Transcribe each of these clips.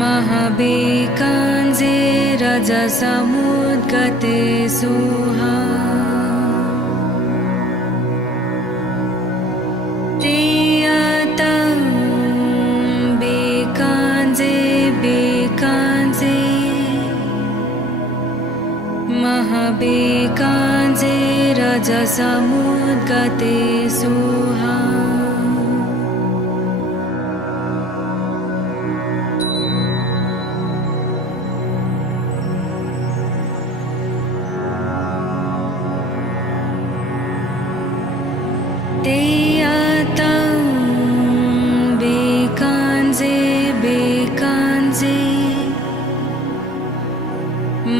महाबेकाञ्जे रजसमुद्गते सुहा तेयतं बेकाञ्जे बेकाञ्जे महाबेकाञ्जे रजसमुद्गते सुहा तेयतं बेकाञ्जे बेकाञ्जे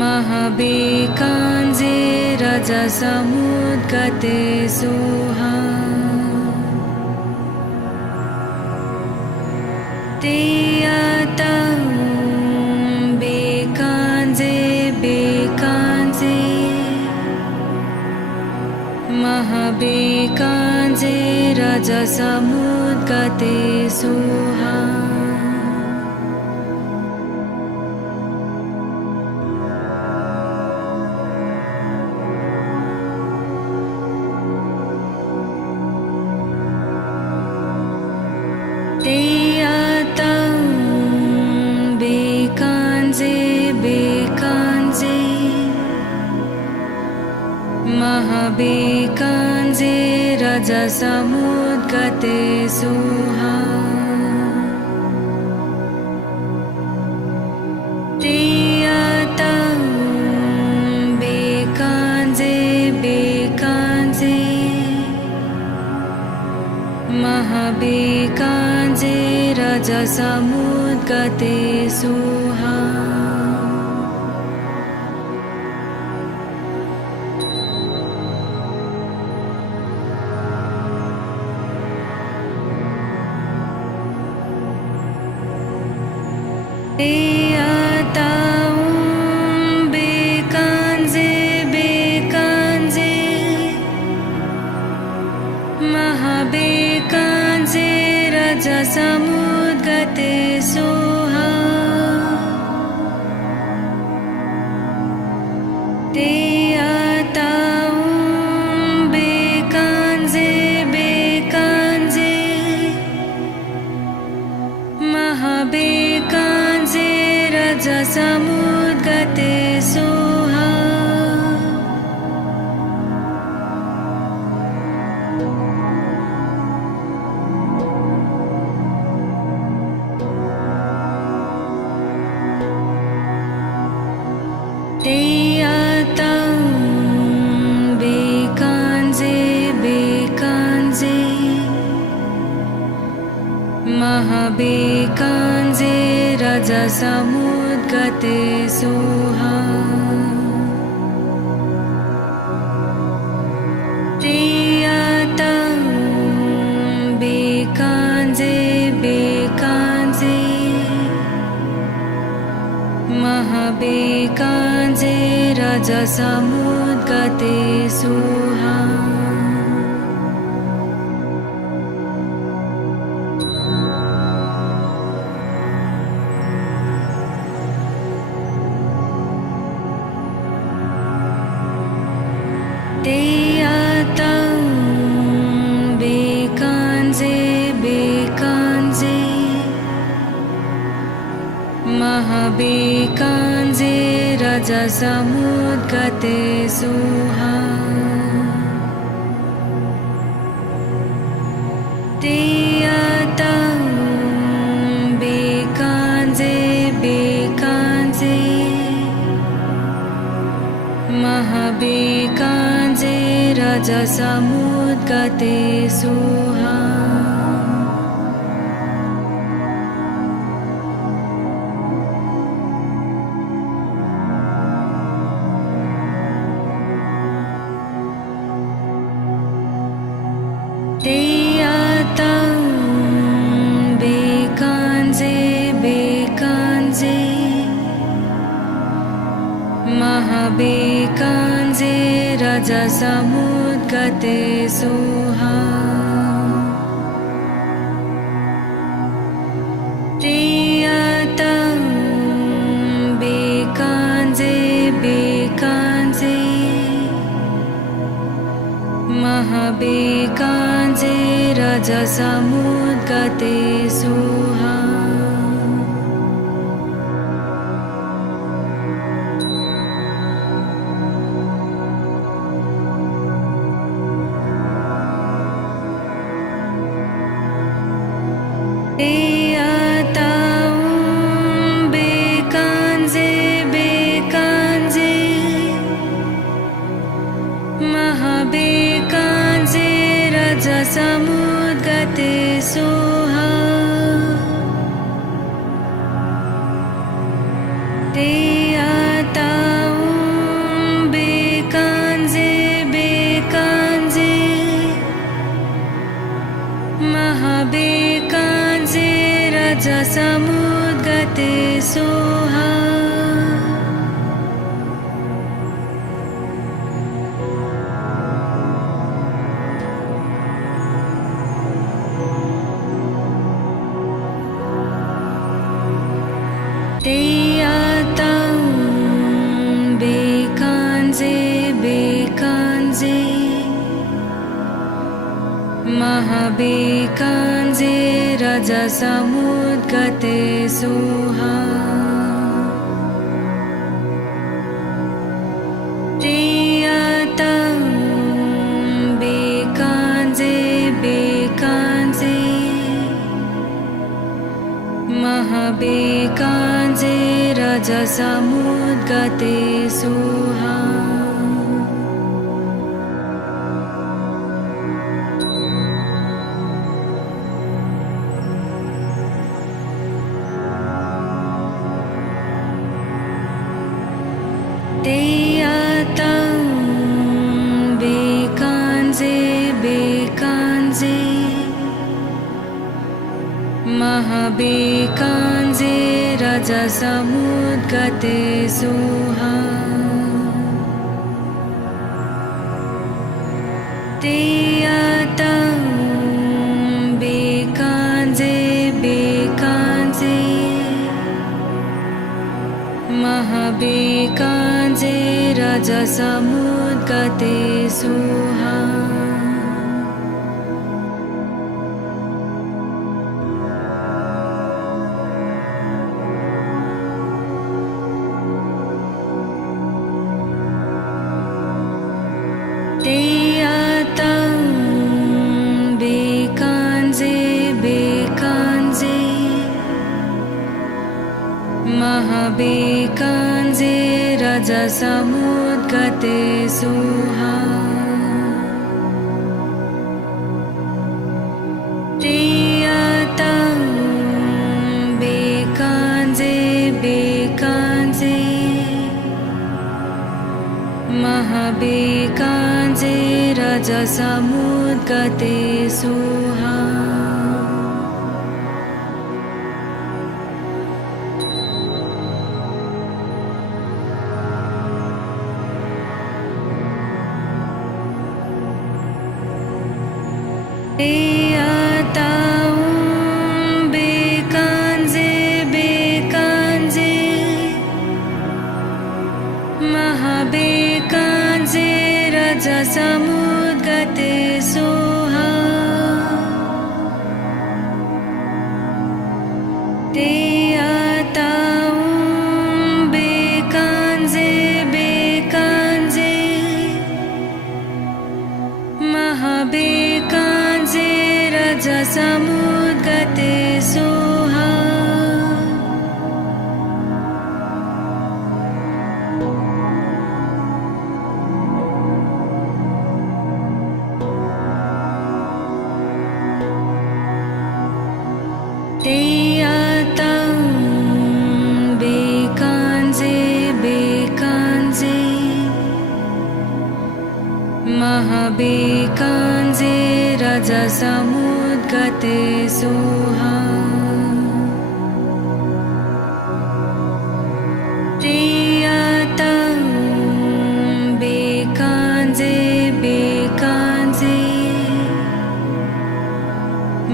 महाबेकाञ्जे रजसमुद्गते सुहा तेयतं बेकाञ्जे बेकाञ्जे महाबेकाञ्जे रजसमुद्गते सुहा तेयतं बेकाञ्जे बेकाञ्जे महाबेकाञ्जे रजसमुद्गते सुहा तेयतं बेकाञ्जे बेकाञ्जे महाबेकाञ्जे रजसमुद्गते सुहा तेयतं बेकाञ्जे बेकाञ्जे महाबेकाञ्जे रजसमुद्गते सुहा तेयतं बेकाञ्जे बेकाञ्जे महाबेकाञ्जे रजसमुद्गते सुहा तेयतं बेकाञ्जे बेकाञ्जे महाबेकाञ्जे रजसमुद्गते सुहा तेयतं बेकाञ्जे बेकाञ्जे महाबेकाञ्जे रजसमुद्गते सुहा तेयतं बेकाञ्जे बेकाञ्जे महाबेकाञ्जे रजसमुद्गते सुहा तेयतं बेकाञ्जे बेकाञ्जे महाबेकाञ्जे रजसमुद्गते सुहा तेयतं बेकाञ्जे बेकाञ्जे महाबेकाञ्जे रजसमुद्गते सुहा तेयतं महाबेकाञ्जे रजसमुद्गते सुहा महाबेकाञ्जे रजसमुद्गते सुहा ते आतां बेकाञ्जे बेकाञ्जे महाबेकाञ्जे रजसमुद्गते सुहा ते आतां बेकाञ्जे बेकाञ्जे महाबेकाञ्जे रजसमुद्गते सुहा ते आतां बेकाञ्जे बेकाञ्जे महाबेकाञ्जे रजसमुद्गते सुहा ते आतां बेकाञ्जे बेकाञ्जे महाबेकाञ्जे रजसमुद्गते सुहा ते आतां बेकाञ्जे बेकाञ्जे महाबेकाञ्जे रजसमुद्गते सुहा ते आतां बेकाञ्जे बेकाञ्जे महाबेकाञ्जे रजसमुद्गते सुहा ते आतां बेकाञ्जे बेकाञ्जे महाबेकाञ्जे रजसमुद्गते सुहा ते आतां बेकाञ्जे बेकाञ्जे महाबेकाञ्जे रजसमुद्गते सुहा ते आतां बेकाञ्जे बेकाञ्जे महाबेकाञ्जे रजसमुद्गते सुहा ते आतां बेकाञ्जे बेकाञ्जे महाबेकाञ्जे रजसमुद्गते सुहा ते आतां बेकाञ्जे बेकाञ्जे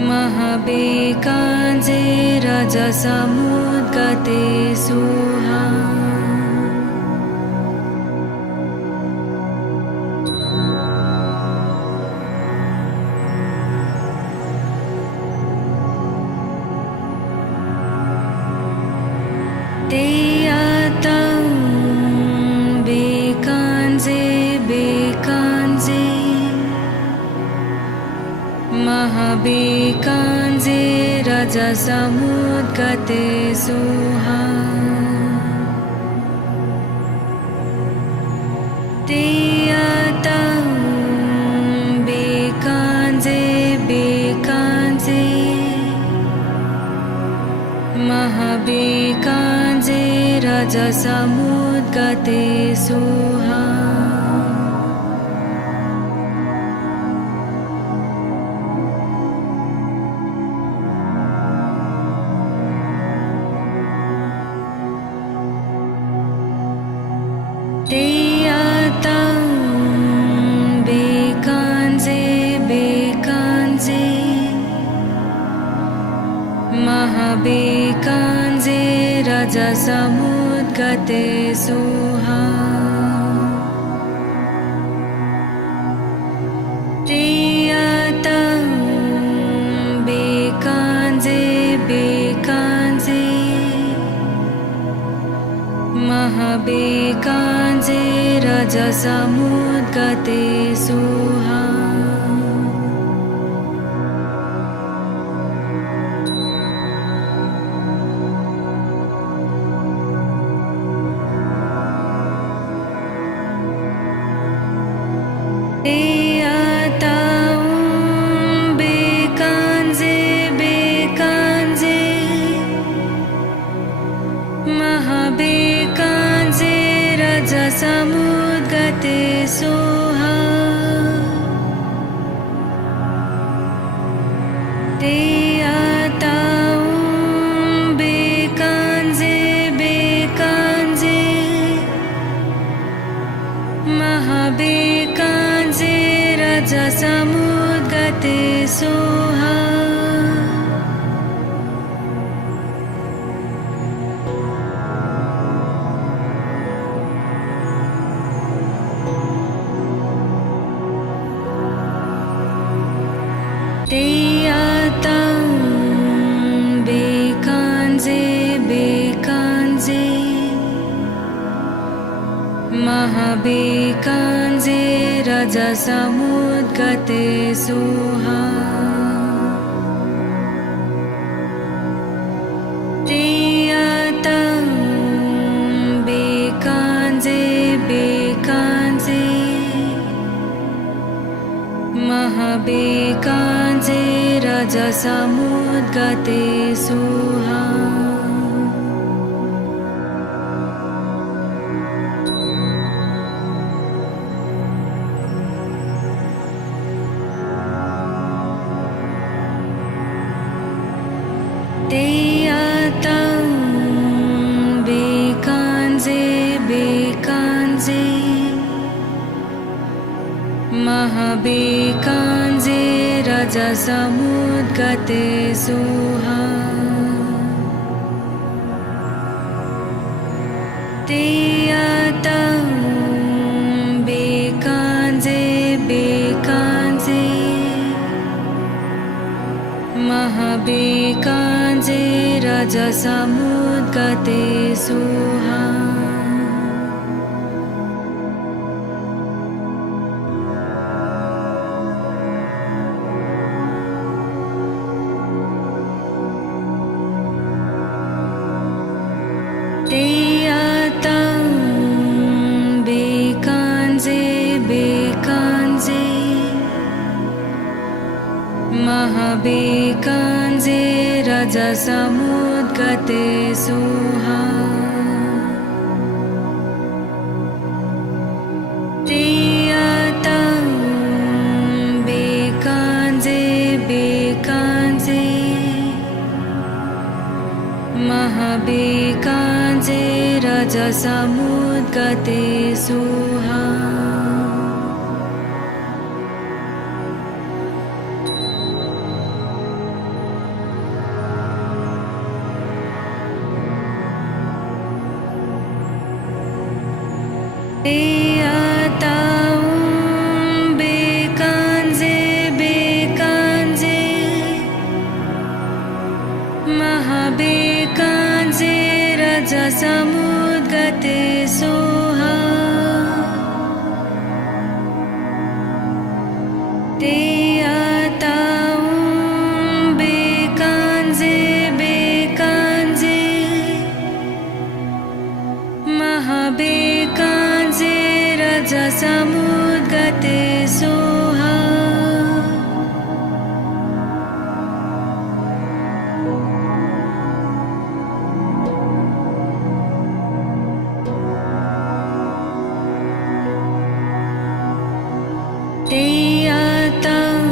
महाबेकाञ्जे रजसमुद्गते सुहा महाबेकाञ्जे रजसमुद्गते सुहा तेयतं बेकाञ्जे बेकाञ्जे महाबेकाञ्जे रजसमुद्गते सुहा तेयतं बेकाञ्जे बेकाञ्जे महाबेकाञ्जे रजसमुद्गते सुहा तेयतं बेकाञ्जे बेकाञ्जे महाबेकाञ्जे रजसमुद्गते सुहा तेयतं बेकाञ्जे बेकाञ्जे महाबेकाञ्जे रजसमुद्गते सुहा तेयतं बेकाञ्जे बेकाञ्जे महाबेकाञ्जे रजसमुद्गते सुहा तेयतं बेकाञ्जे बेकाञ्जे महाबेकाञ्जे रजसमुद्गते सुहा तेयतं बेकाञ्जे बेकाञ्जे महाबेकाञ्जे रजसमुद्गते सुहा तेयतं बेकाञ्जे बेकाञ्जे महाबेकाञ्जे रजसमुद्गते सुहा तेयतं बेकाञ्जे बेकाञ्जे महाबेकाञ्जे रजसमुद्गते सुहा तेयतं बेकाञ्जे बेकाञ्जे महाबेकाञ्जे रजसमुद्गते सुहा तेयतं बेकाञ्जे बेकाञ्जे महाबेकाञ्जे रजसमुद्गते सुहा तेयतं बेकाञ्जे बेकाञ्जे महाबेकाञ्जे रजसमुद्गते सुहा तेयतं रजसमुद्गते Soha Teyatam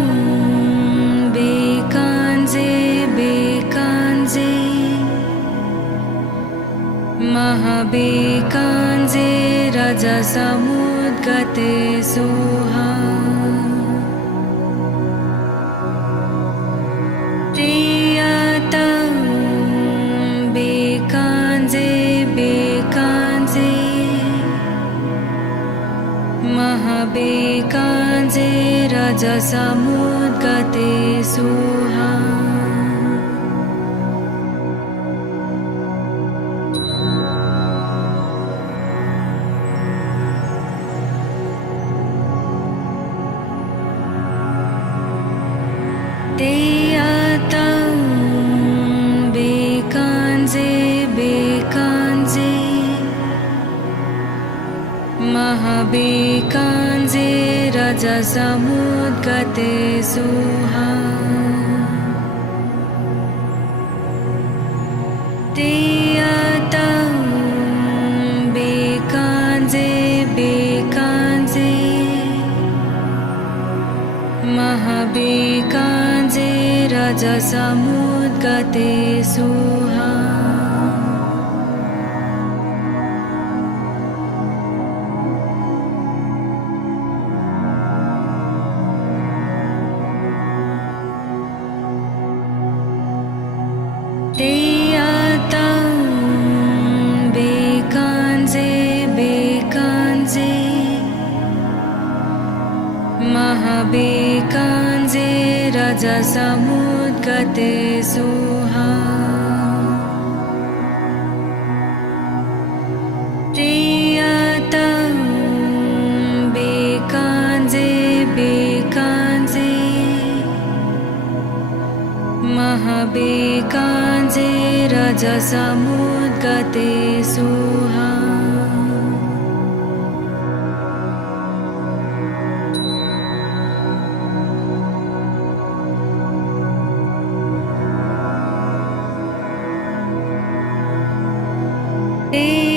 bekanze bekanze Mahabekanze rajasamudgate soha Teyatam bekanze bekanze Mahabekanze rajasamudgate soha Teyatam bekanze bekanze Mahabekanze rajasamudgate soha Teyatam bekanze bekanze Mahabekanze rajasamudgate soha Teyatam bekanze bekanze Mahabekanze rajasamudgate soha Teyatam bekanze bekanze Mahabekanze rajasamudgate soha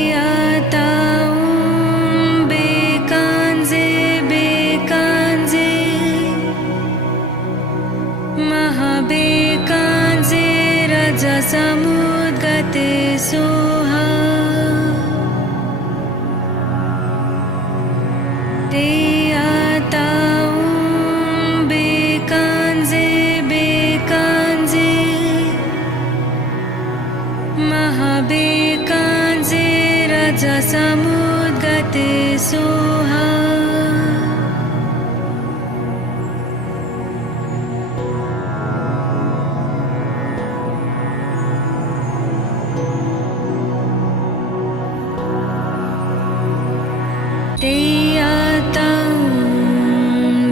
Teyatam bekanze bekanze Mahabekanze rajasamudgate soha Teyatam bekanze bekanze Mahabekanze rajasamudgate soha Teyatam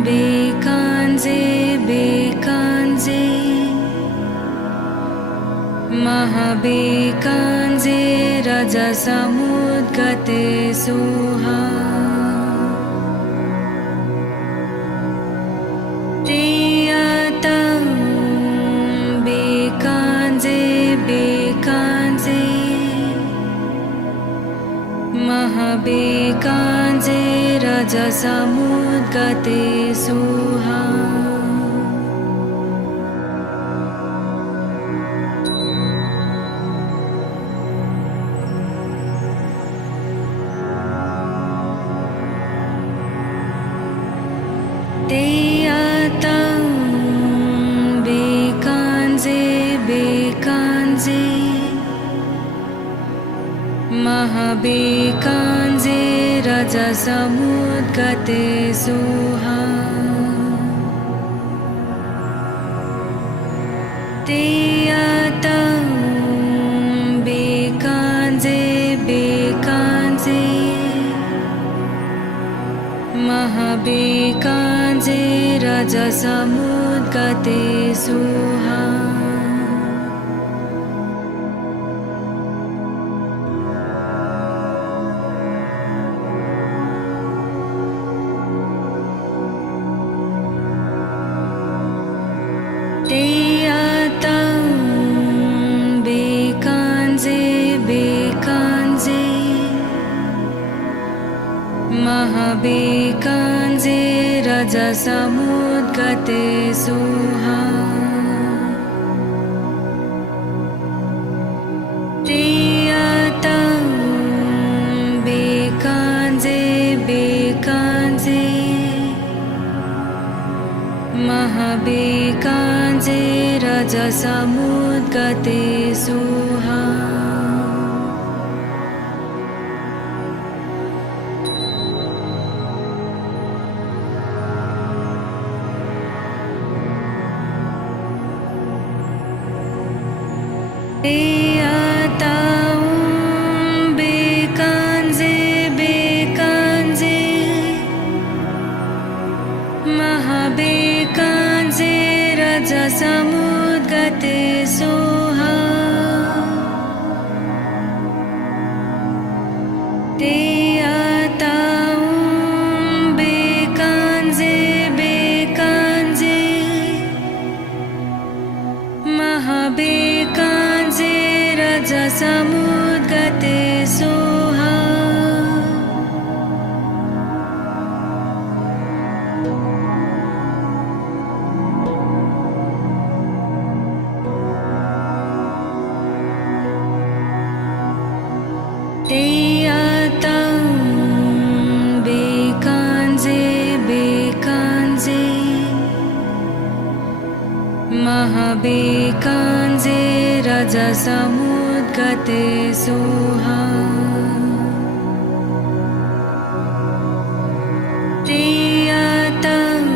bekanze bekanze Mahabekanze rajasamudgate soha Teyatam bekanze bekanze Mahabekanze rajasamudgate soha Teyatam bekanze bekanze Mahabekanze rajasamudgate soha Teyatam bekanze bekanze Mahabekanze rajasamudgate soha महाबेकाञ्जे रजसमुद्गते सुहा तेयतं बेकाञ्जे बेकाञ्जे महाबेकाञ्जे रजसमुद्गते सुहा तेयतं बेकाञ्जे बेकाञ्जे महाबेकाञ्जे रजसमुद्गते सुहा तेयतं बेकाञ्जे बेकाञ्जे महाबेकाञ्जे रजसमुद्गते सुहा तेयतं बेकाञ्जे बेकाञ्जे महाबेकाञ्जे रजसमुद्गते सुहा तेयतं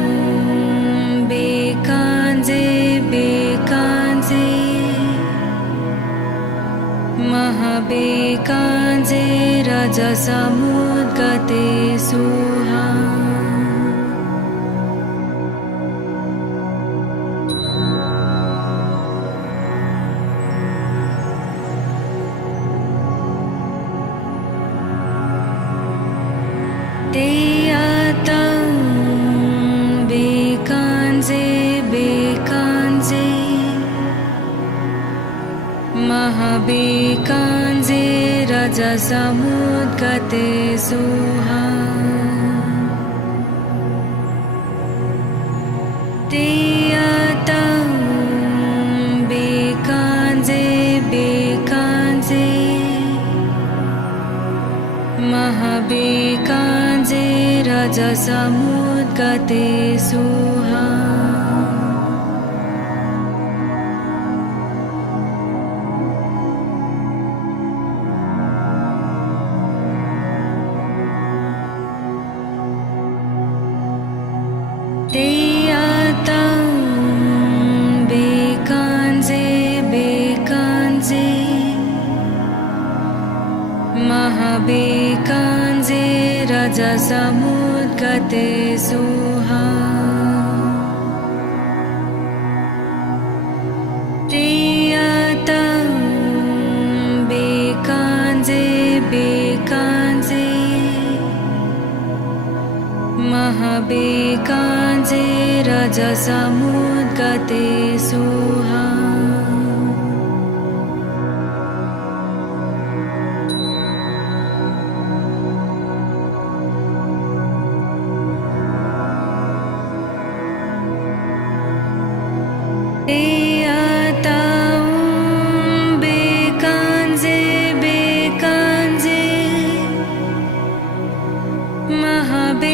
बेकाञ्जे बेकाञ्जे महाबेकाञ्जे रजसमुद्गते सुहा तेयतं बेकाञ्जे बेकाञ्जे महाबेकाञ्जे रजसमुद्गते सुहा तेयतं बेकाञ्जे बेकाञ्जे महाबेकाञ्जे रजसमुद्गते सुहा तेयतं बेकाञ्जे बेकाञ्जे महाबेकाञ्जे रजसमुद्गते सुहा तेयतं बेकाञ्जे बेकाञ्जे महाबेकाञ्जे रजसमुद्गते सुहा तेयतं बेकाञ्जे बेकाञ्जे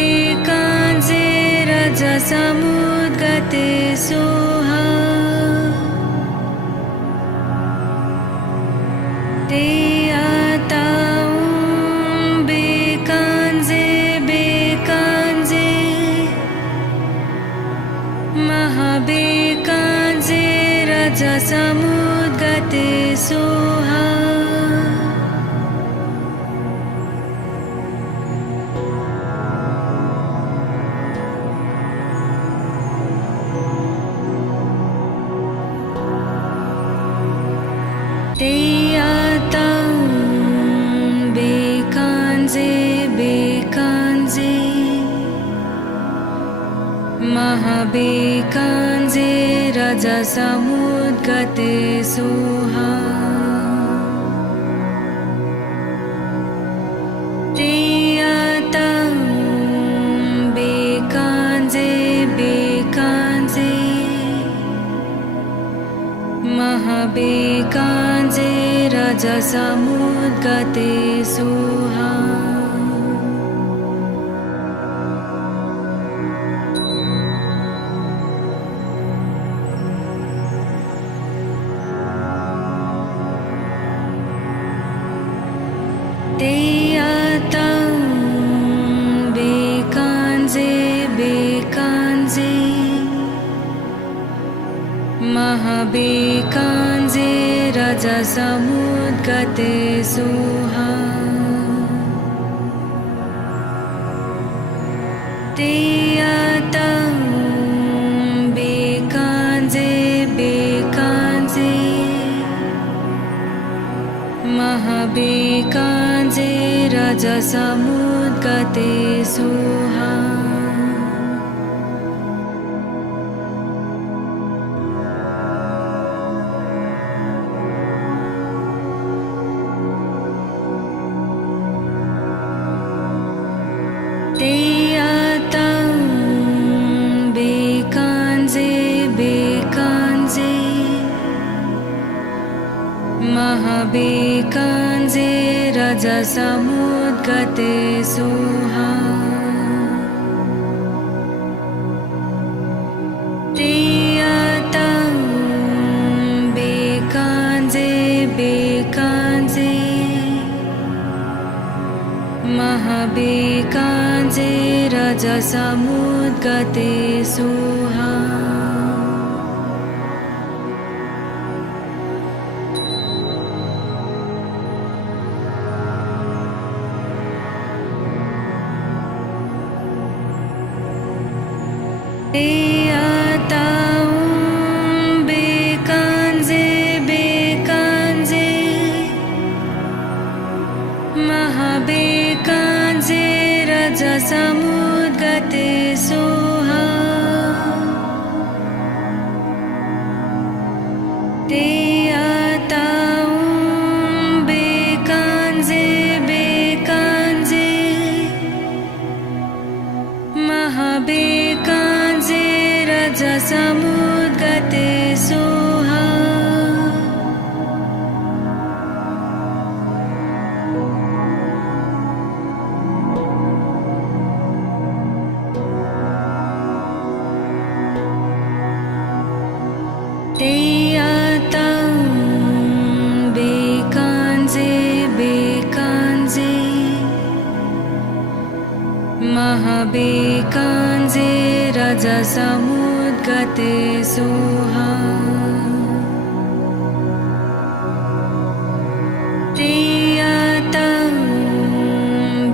महाबेकाञ्जे रजसमुद्गते सुहा तेयतं बेकाञ्जे बेकाञ्जे महाबेकाञ्जे रजसमुद्गते सुहा तेयतं बेकाञ्जे बेकाञ्जे महाबेकाञ्जे रजसमुद्गते सुहा तेयतं रजसमुद्गते सुहा Teyatam bekanze bekanze Mahabekanze rajasamudgate suha Teyatam bekanze bekanze Mahabekanze rajasamudgate suha Teyatam bekanze bekanze Mahabekanze rajasamudgate suha Teyatam bekanze bekanze Mahabekanze rajasamudgate suha Teyatam bekanze bekanze Mahabekanze rajasamudgate suha Teyatam bekanze bekanze Mahabekanze rajasamudgate suha Teyatam bekanze bekanze Mahabekanze rajasamudgate suha Teyatam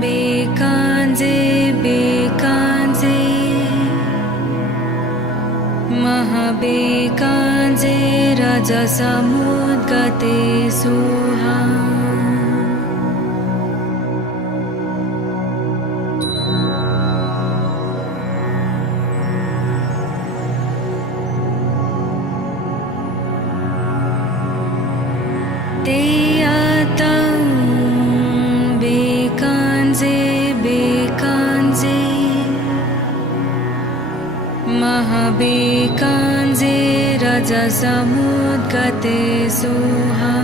bekanze bekanze Mahabekanze rajasamudgate suha Teyatam bekanze bekanze Mahabekanze rajasamudgate suha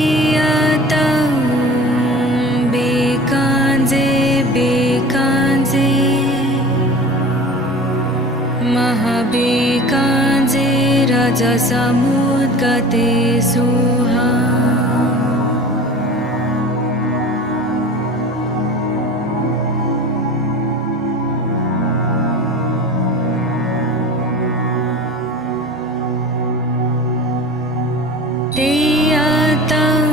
Teyatam bekanze bekanze Mahabekanze rajasamudgate suha Teyatam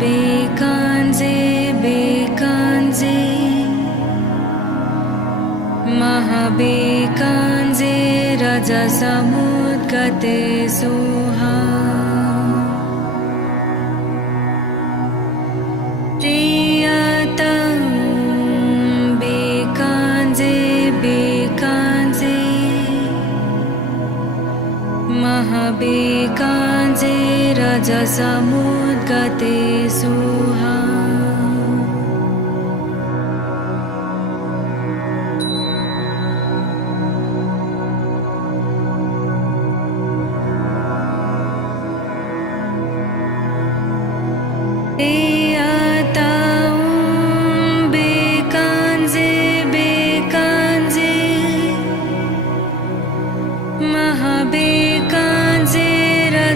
bekanze bekanze Mahabekanze rajasamudgate suha Teyatam bekanze bekanze Mahabekanze rajasamudgate suha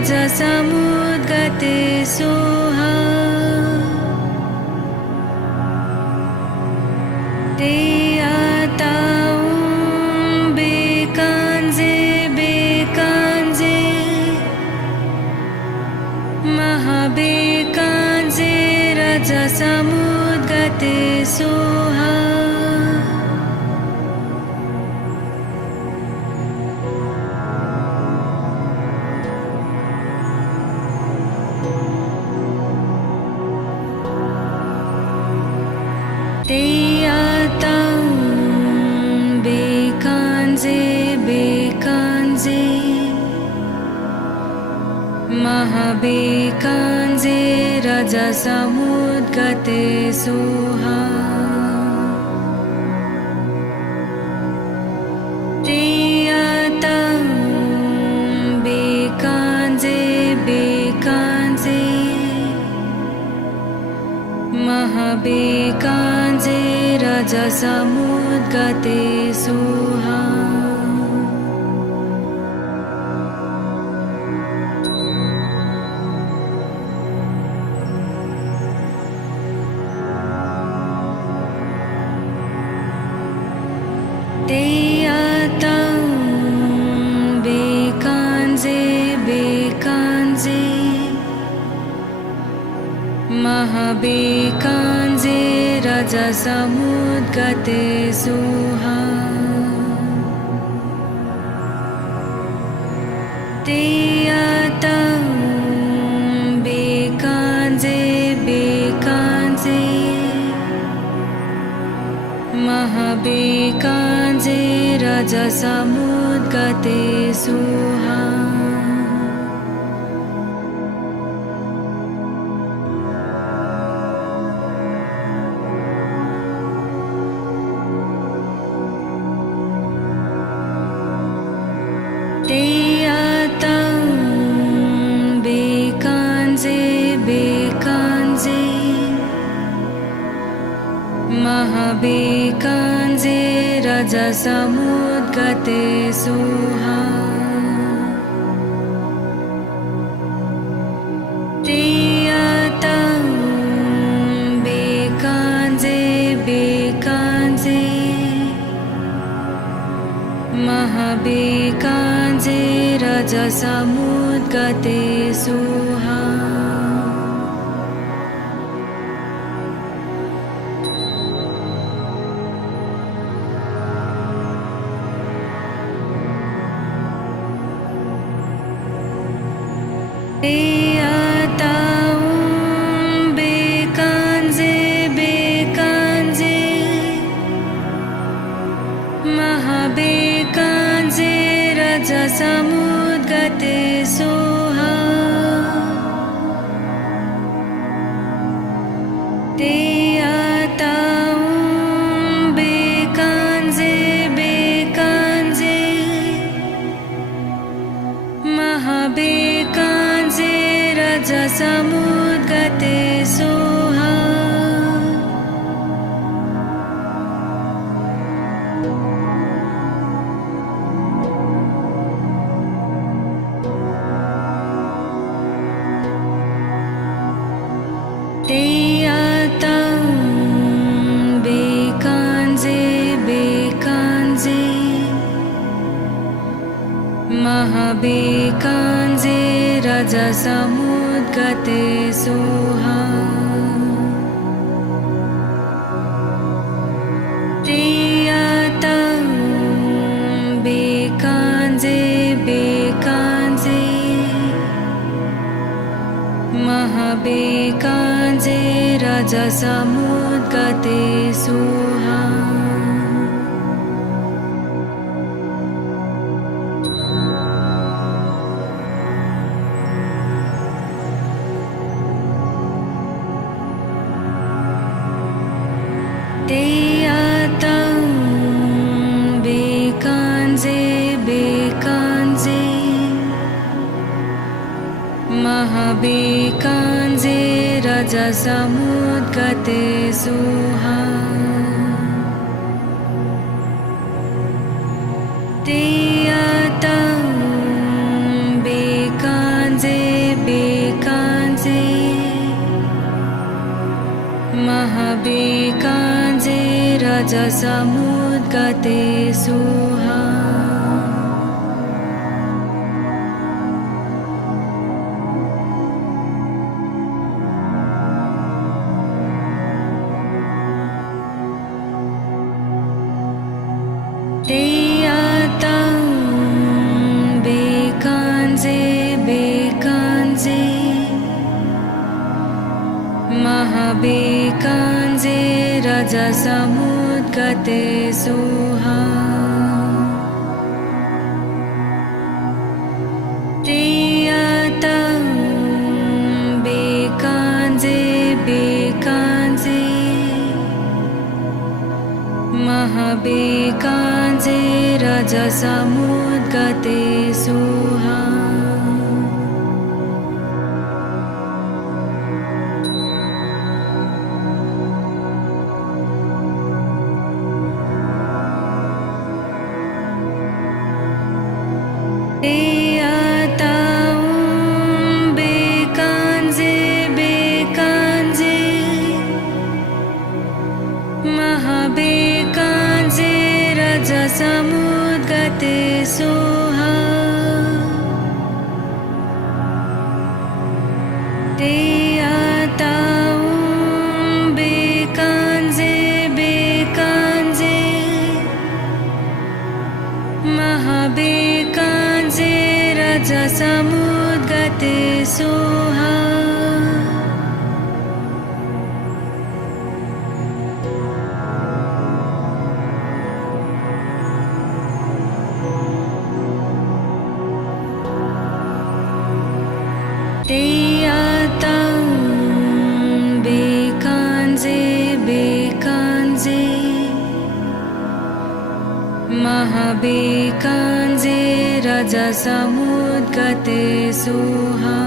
रजसमुद्गते Soha ते बेकांजे बेकांजे महाबेकांजे रजसमुद्गते सोहा ते बेकांजे बेकांजे महाबेकांजे रजसमुद्गते सोहा ते बेकांजे बेकांजे महाबेकांजे रजसमुद्गते सोहा ते बेकांजे बेकांजे महाबेकांजे रजसमुद्गते सोहा ते बेकांजे बेकांजे महाबेकांजे रजसमुद्गते सोहा ते बेकांजे बेकांजे महाबेकांजे रजसमुद्गते सोहा ते बेकांजे बेकांजे महाबेकांजे रजसमुद्गते सोहा ते बेकांजे बेकांजे महाबेकांजे रजसमुद्गते सोहा ते बेकांजे बेकांजे महाबेकांजे रजसमुद्गते सोहा ते बेकांजे बेकांजे महाबेकांजे रजसमुद्गते सोहा ते बेकांजे बेकांजे महाबेकांजे रजसमुद्गते सोहा ते बेकांजे बेकांजे महाबेकांजे रजसमुद्गते सोहा ते बेकांजे रजसमुद्गते सुहा Teyatam bekanze bekanze Mahabekanze rajasamudgate suha Teyatam bekanze bekanze Mahabekanze rajasamudgate suha Teyatam bekanze bekanze Mahabekanze rajasamudgate suha Teyatam bekanze bekanze Mahabekanze rajasamudgate suha Teyatam bekanze bekanze Mahabekanze rajasamudgate suha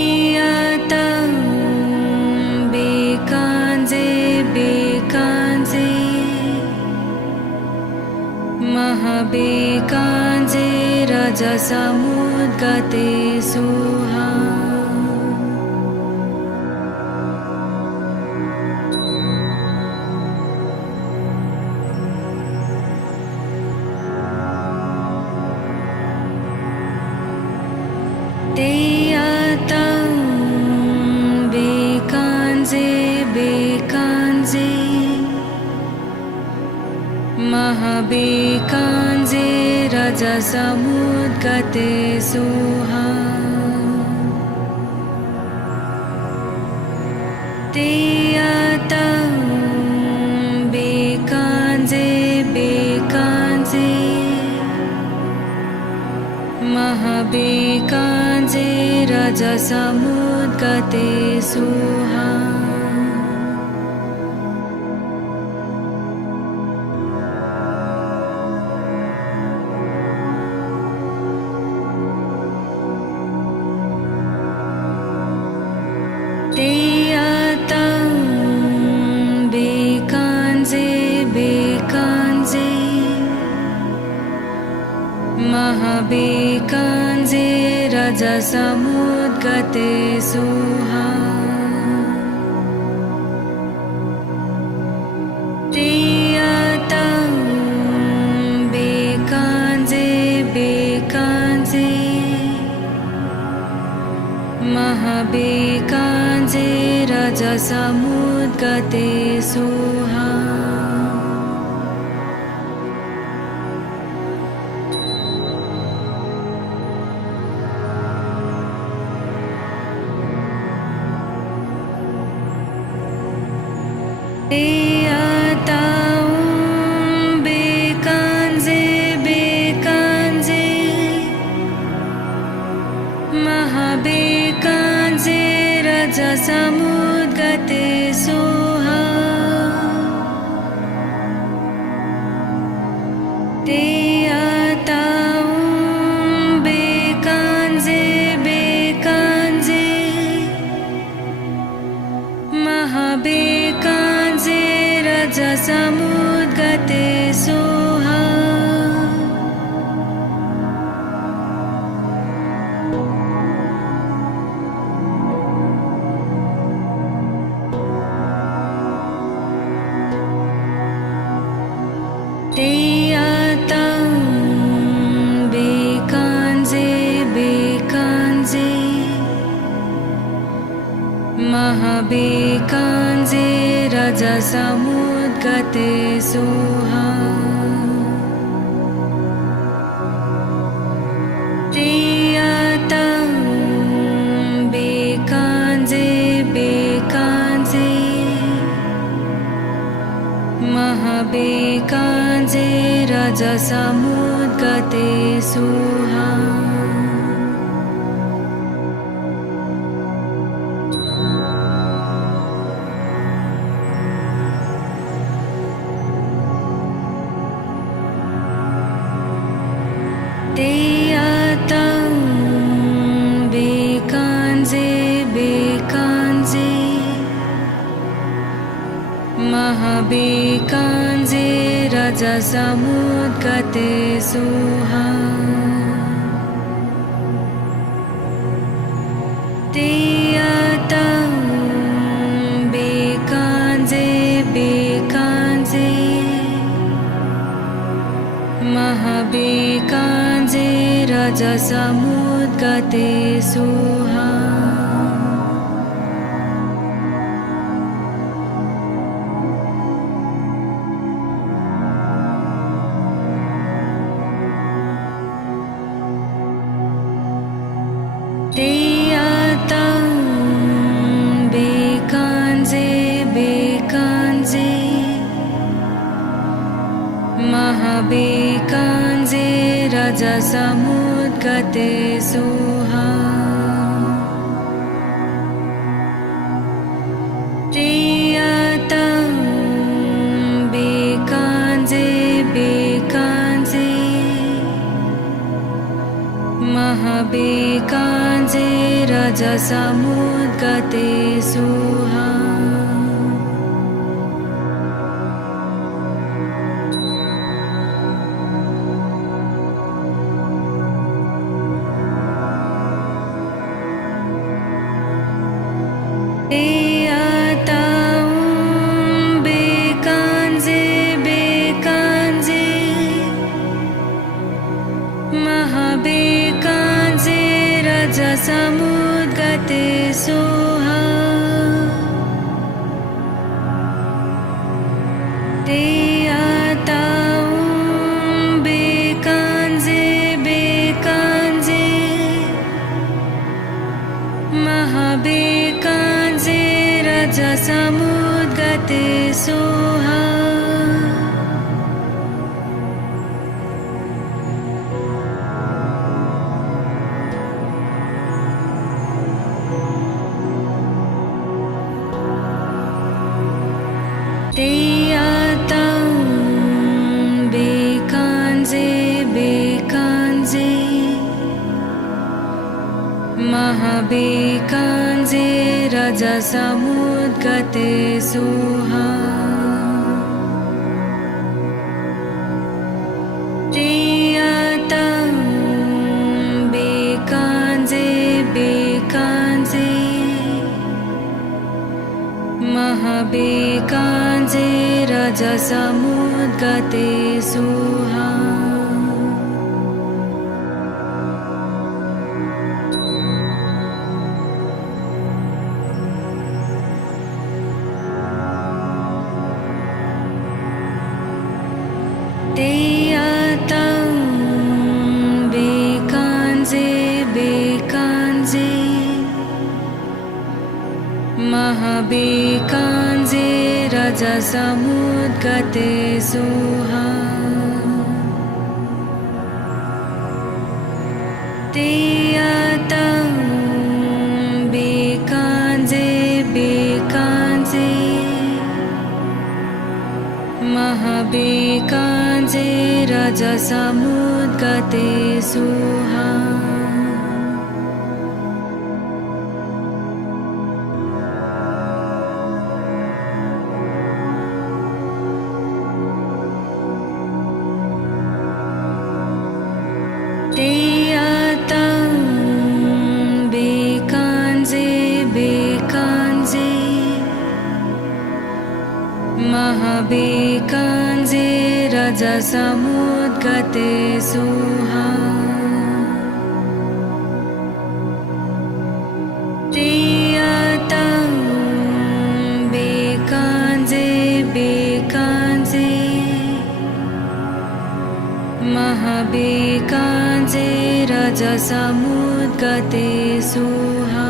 Teyatam bekanze bekanze Mahabekanze rajasamudgate suha Teyatam bekanze bekanze Mahabekanze rajasamudgate suha Teyatam bekanze bekanze Mahabekanze rajasamudgate suha Teyatam bekanze bekanze Mahabekanze rajasamudgate suha Teyatam bekanze bekanze Mahabekanze rajasamudgate suha Teyatam bekanze bekanze Mahabekanze rajasamudgate suha Teyatam bekanze bekanze Mahabekanze rajasamudgate suha महाबेकाञ्जे रजसमुद्गते Soha तेयतं बेकाञ्जे बेकाञ्जे महाबेकाञ्जे रजसमुद्गते Soha तेयतं बेकाञ्जे बेकाञ्जे महाबेकाञ्जे रजसमुद्गते Soha तेयतं बेकाञ्जे बेकाञ्जे महाबेकाञ्जे रजसमुद्गते Soha तेयतं बेकाञ्जे बेकाञ्जे महाबेकाञ्जे रजसमुद्गते Soha तेयतं बेकाञ्जे बेकाञ्जे महाबेकाञ्जे रजसमुद्गते Soha तेयतं बेकाञ्जे बेकाञ्जे महाबेकाञ्जे रजसमुद्गते Soha तेयतं बेकाञ्जे बेकाञ्जे महाबेकाञ्जे रजसमुद्गते Soha तेयतं बेकाञ्जे बेकाञ्जे महाबेकाञ्जे रजसमुद्गते Soha तेयतं बेकाञ्जे बेकाञ्जे महाबेकाञ्जे रजसमुद्गते Soha तेयतं बेकाञ्जे बेकाञ्जे महाबेकाञ्जे रजसमुद्गते Soha तेयतं बेकाञ्जे बेकाञ्जे महाबेकाञ्जे रजसमुद्गते Soha तेयतं बेकाञ्जे बेकाञ्जे महाबेकाञ्जे रजसमुद्गते Soha तेयतं महाबेकाञ्जे रजसमुद्गते सुहा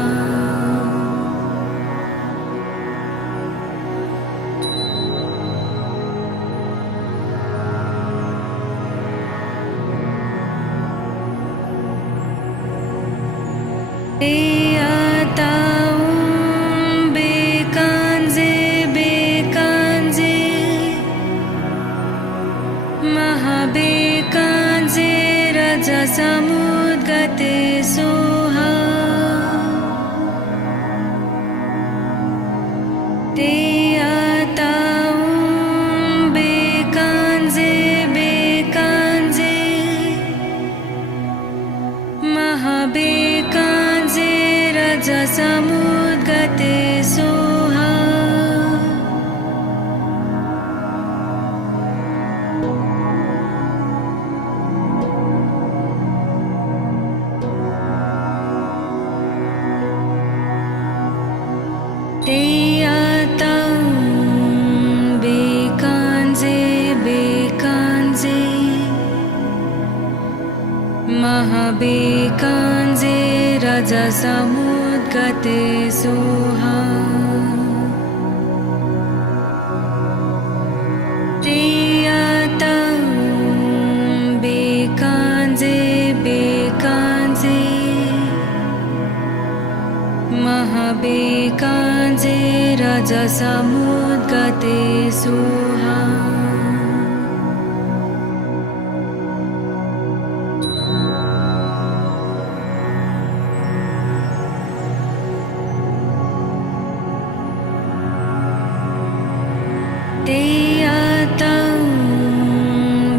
महाबेकाञ्जे रजसमुद्गते सुहा ते बेकाञ्जे बेकाञ्जे महाबेकाञ्जे रजसमुद्गते सुहा बेकाञ्जे बेकाञ्जे महाबेकाञ्जे रजसमुद्गते सुहा बेकाञ्जे बेकाञ्जे महाबेकाञ्जे रजसमुद्गते सुहा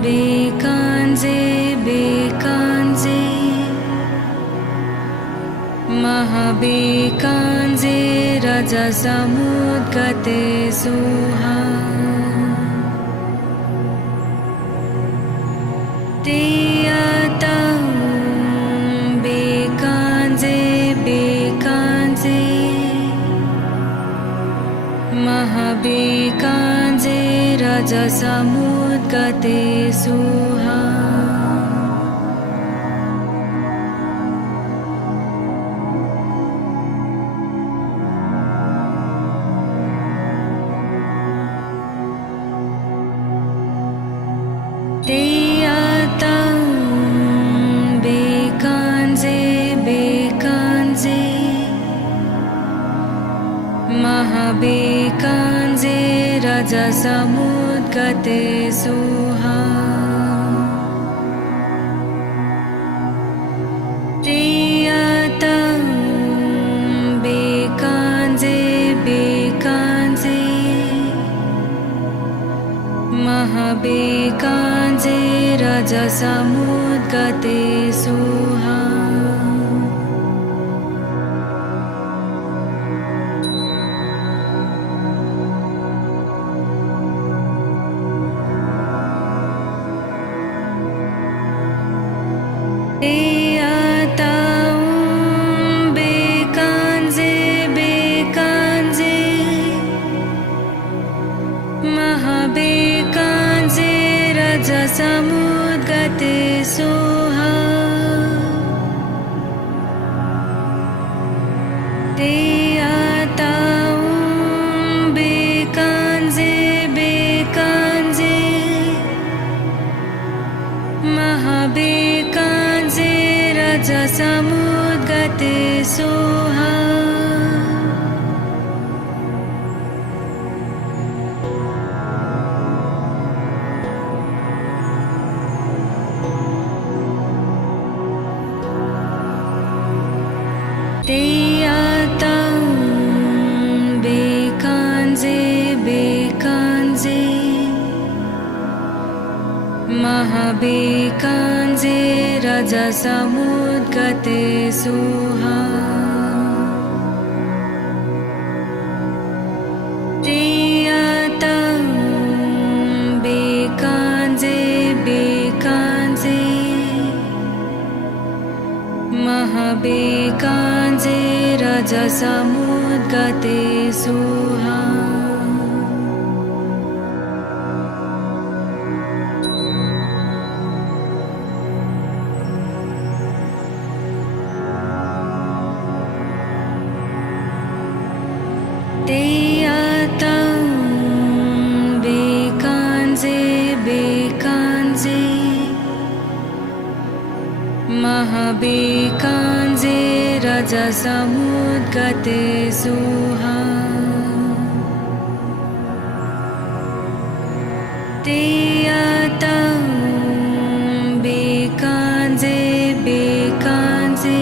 बेकाञ्जे बेकाञ्जे महाबेकाञ्जे रजसमुद्गते सुहा बेकाञ्जे बेकाञ्जे महाबेकाञ्जे रजसमुद्गते सुहा बेकाञ्जे बेकाञ्जे महाबेकाञ्जे रजसमुद्गते सुहा बेकाञ्जे बेकाञ्जे महाबेकाञ्जे रजसमुद्गते सुहा बेकाञ्जे बेकाञ्जे महाबेकाञ्जे रजसमुद्गते सुहा बेकाञ्जे बेकाञ्जे महाबेकाञ्जे रजसमुद्गते सुहा बेकाञ्जे बेकाञ्जे महाबेकाञ्जे रजसमुद्गते सुहा बेकाञ्जे बेकाञ्जे महाबेकाञ्जे रजसमुद्गते सुहा महाबेकाञ्जे रजसमुद्गते सुहा तेयतं बेकाञ्जे बेकाञ्जे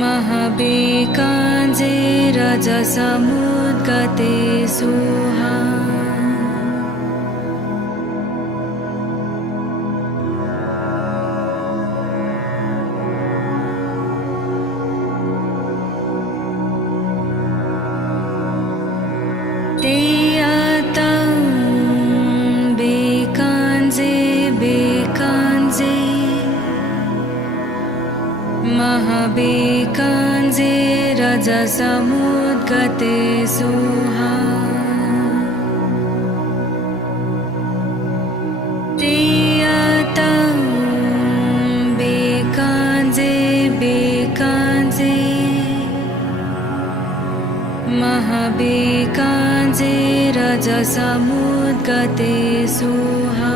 महाबेकाञ्जे रजसमुद्गते सुहा तेयतं बेकाञ्जे बेकाञ्जे महाबेकाञ्जे रजसमुद्गते सुहा तेयतं बेकाञ्जे बेकाञ्जे महाबेकाञ्जे रजसमुद्गते सुहा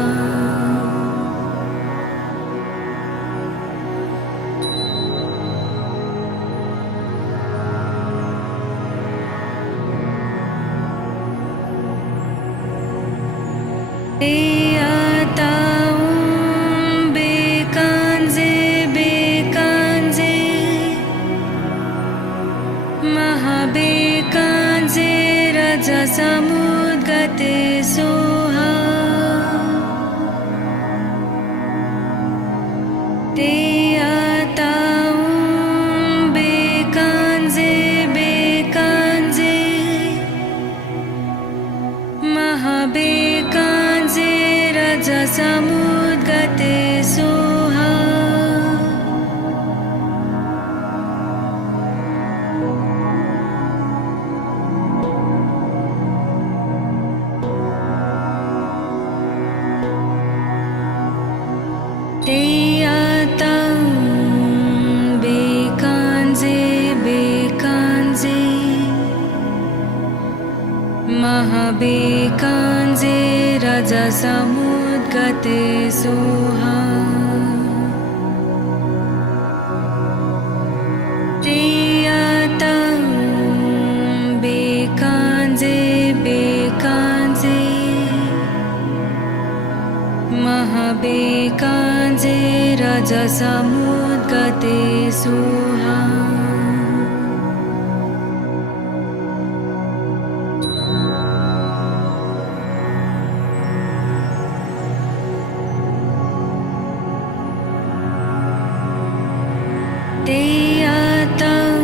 तेयतं बेकाञ्जे बेकाञ्जे महाबेकाञ्जे रजसमुद्गते सुहा तेयतं बेकाञ्जे बेकाञ्जे महाबेकाञ्जे रजसमुद्गते सुहा तेयतं बेकाञ्जे बेकाञ्जे महाबेकाञ्जे रजसमुद्गते सुहा तेयतं बेकाञ्जे बेकाञ्जे महाबेकाञ्जे रजसमुद्गते सुहा तेयतं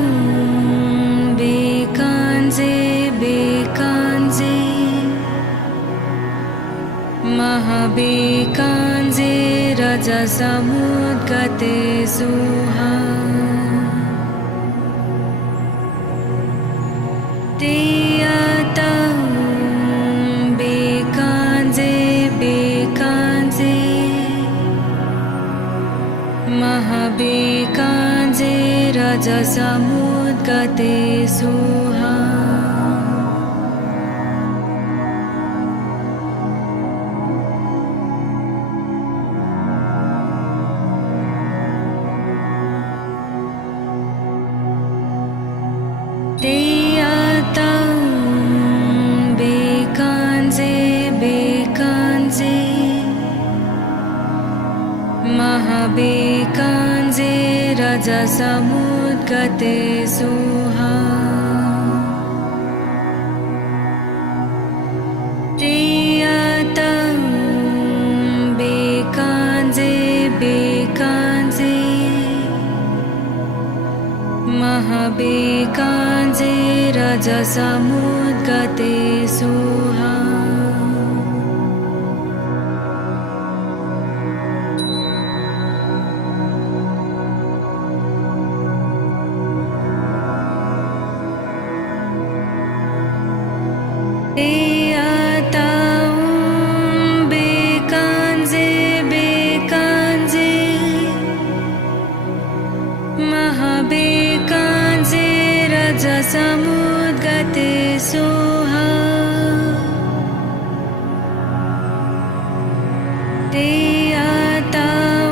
बेकाञ्जे बेकाञ्जे महाबेकाञ्जे रजसमुद्गते सुहा तेयतं बेकाञ्जे बेकाञ्जे महाबेकाञ्जे रजसमुद्गते सुहा तेयतं बेकाञ्जे बेकाञ्जे महाबेकाञ्जे रजसमुद्गते सुहा तेयतं बेकाञ्जे बेकाञ्जे महाबेकाञ्जे रजसमुद्गते सुहा तेयतं बेकाञ्जे बेकाञ्जे महाबेकाञ्जे रजसमुद्गते सुहा तेयतं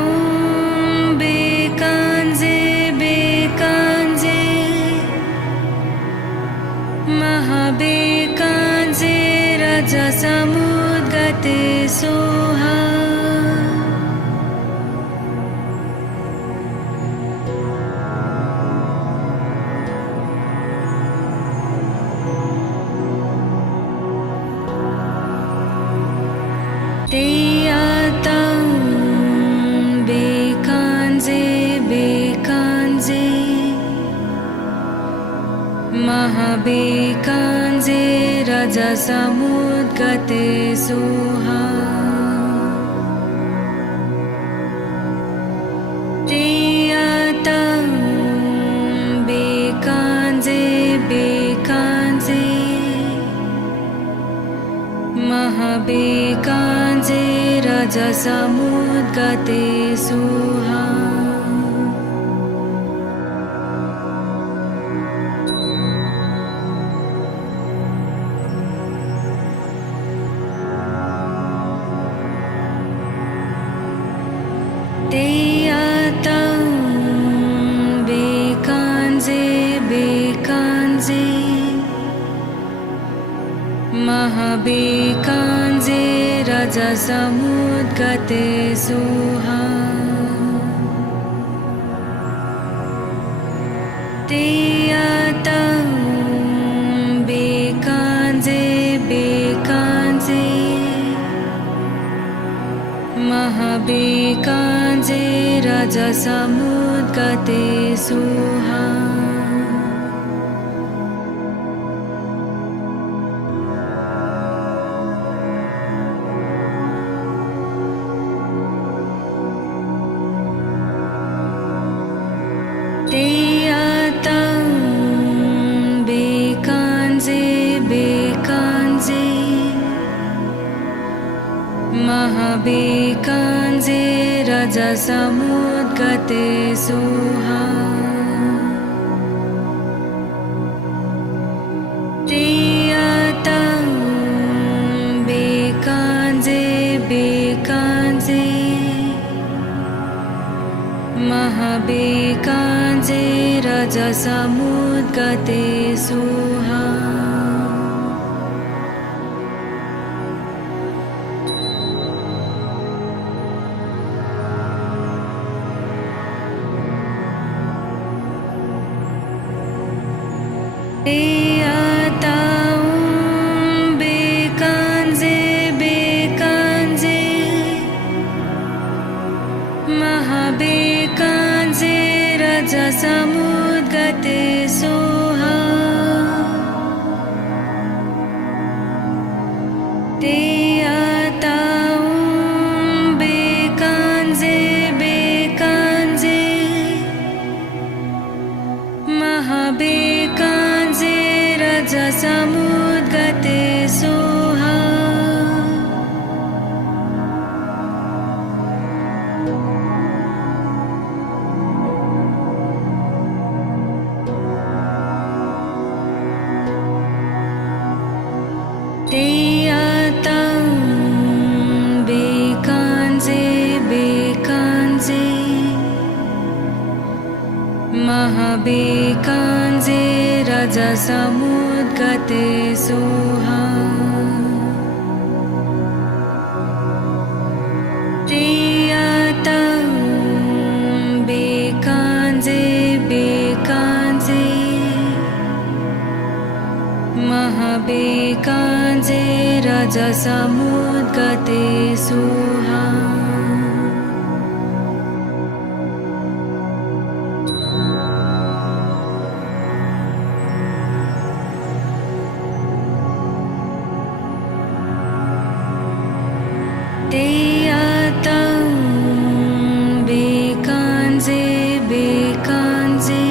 महाबेकाञ्जे रजसमुद्गते सुहा तेयातं बेकाञ्जे बेकाञ्जे महाबेकाञ्जे रजसमुद्गते सुहा तेयातं बेकाञ्जे बेकाञ्जे महाबेकाञ्जे रजसमुद्गते सुहा तेयातं बेकाञ्जे बेकाञ्जे महाबेकाञ्जे रजसमुद्गते सुहा तेयातं बेकाञ्जे बेकाञ्जे महाबेकाञ्जे रजसमुद्गते सुहा तेयातं बेकाञ्जे बेकाञ्जे महाबेकाञ्जे रजसमुद्गते सुहा तेयातं बेकाञ्जे बेकाञ्जे महाबेकाञ्जे रजसमुद्गते सुहा तेयातं बेकाञ्जे बेकाञ्जे महाबेकाञ्जे रजसमुद्गते सुहा तेयातं बेकाञ्जे बेकाञ्जे महाबेकाञ्जे रजसमुद्गते सुहा तेयातं बेकाञ्जे बेकाञ्जे महाबेकाञ्जे रजसमुद्गते सुहा तेयातं बेकाञ्जे बेकाञ्जे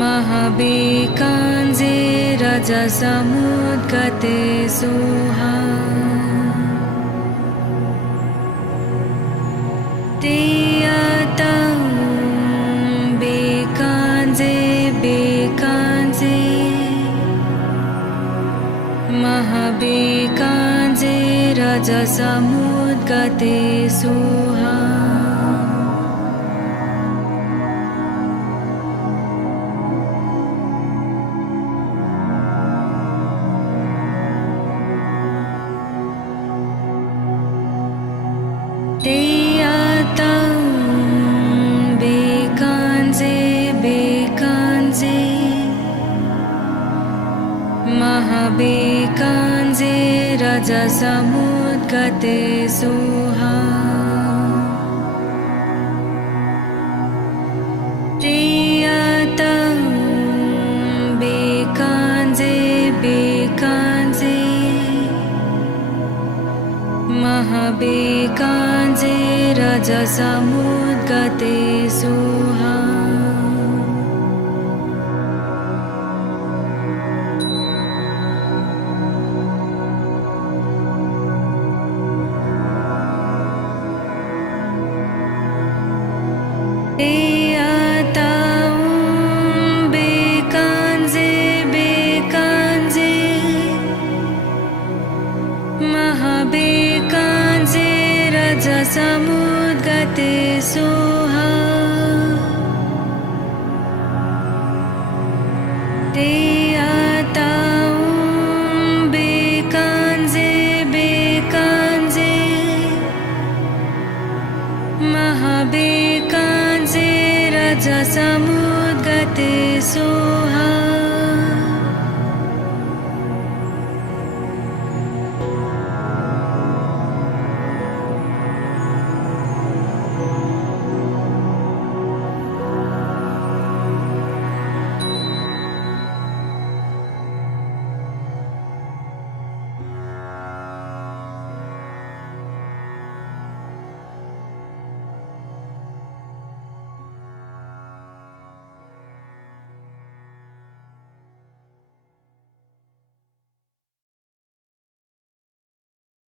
महाबेकाञ्जे रजसमुद्गते सुहा तेयातं बेकाञ्जे बेकाञ्जे महाबेकाञ्जे रजसमुद्गते सुहा तेयातं बेकाञ्जे बेकाञ्जे महाबेकाञ्जे रजसमुद्गते सुहा तेयातं महाबेकाञ्जे रजसमुद्गते सोहा महाबेकाञ्जे रजसमुद्गते सोहा ते बेकाञ्जे बेकाञ्जे महाबेकाञ्जे रजसमुद्गते सोहा